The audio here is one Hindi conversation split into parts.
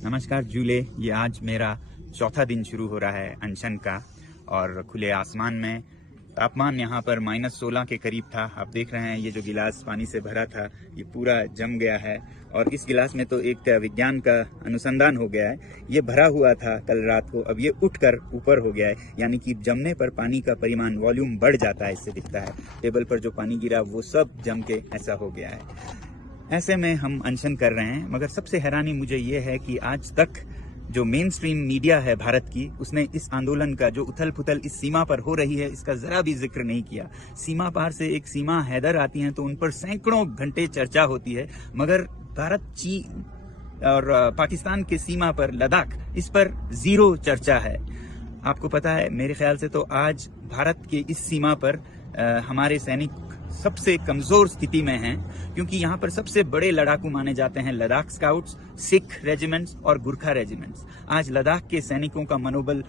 नमस्कार जूले, ये आज मेरा चौथा दिन शुरू हो रहा है अनशन का। और खुले आसमान में तापमान यहाँ पर -16 के करीब था। आप देख रहे हैं ये जो गिलास पानी से भरा था ये पूरा जम गया है। और इस गिलास में तो एक विज्ञान का अनुसंधान हो गया है। ये भरा हुआ था कल रात को, अब ये उठकर ऊपर हो गया है, यानी कि जमने पर पानी का परिमाण वॉल्यूम बढ़ जाता है। इससे दिखता है टेबल पर जो पानी गिरा वो सब जम के ऐसा हो गया है। ऐसे में हम अनशन कर रहे हैं, मगर सबसे हैरानी मुझे ये है कि आज तक जो मेन स्ट्रीम मीडिया है भारत की, उसने इस आंदोलन का जो उथल पुथल इस सीमा पर हो रही है इसका जरा भी जिक्र नहीं किया। सीमा पार से एक सीमा हैदर आती हैं तो उन पर सैकड़ों घंटे चर्चा होती है, मगर भारत, चीन और पाकिस्तान के सीमा पर लद्दाख, इस पर जीरो चर्चा है। आपको पता है, मेरे ख्याल से तो आज भारत के इस सीमा पर हमारे सैनिक सबसे कमजोर स्थिति में हैं, क्योंकि यहाँ पर सबसे बड़े लड़ाकू माने जाते हैं लद्दाख स्काउट्स, सिख रेजिमेंट्स और गुरखा रेजिमेंट्स। आज लद्दाख के सैनिकों का मनोबल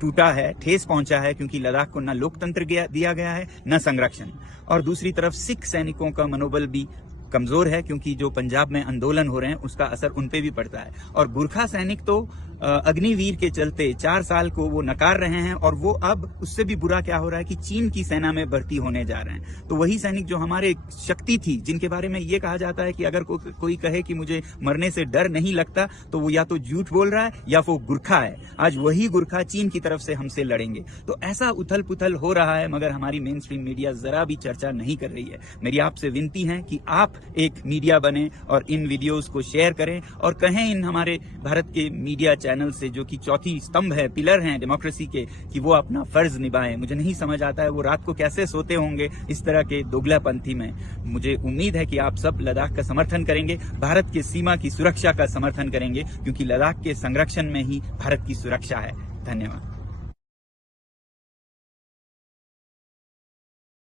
टूटा है, ठेस पहुंचा है, क्योंकि लद्दाख को न लोकतंत्र दिया गया है न संरक्षण। और दूसरी तरफ सिख सैनिकों का मनोबल भी कमजोर है, क्योंकि जो पंजाब में आंदोलन हो रहे हैं उसका असर उन पे भी पड़ता है। और गुरखा सैनिक तो अग्निवीर के चलते 4 साल को वो नकार रहे हैं, और वो अब उससे भी बुरा क्या हो रहा है कि चीन की सेना में भर्ती होने जा रहे हैं। तो वही सैनिक जो हमारे शक्ति थी, जिनके बारे में ये कहा जाता है कि अगर कोई कहे कि मुझे मरने से डर नहीं लगता तो वो या तो झूठ बोल रहा है या वो गुरखा है। आज वही गुरखा चीन की तरफ से हमसे लड़ेंगे। तो ऐसा उथल पुथल हो रहा है, मगर हमारी मेन स्ट्रीम मीडिया जरा भी चर्चा नहीं कर रही है। मेरी आपसे विनती है कि आप एक मीडिया बने और इन वीडियोस को शेयर करें और कहें इन हमारे भारत के मीडिया चैनल से, जो कि चौथी स्तंभ है, पिलर हैं डेमोक्रेसी के, कि वो अपना फर्ज निभाएं। मुझे नहीं समझ आता है वो रात को कैसे सोते होंगे इस तरह के दोगलापंथी में। मुझे उम्मीद है कि आप सब लद्दाख का समर्थन करेंगे, भारत के सीमा की सुरक्षा का समर्थन करेंगे, क्योंकि लद्दाख के संरक्षण में ही भारत की सुरक्षा है। धन्यवाद।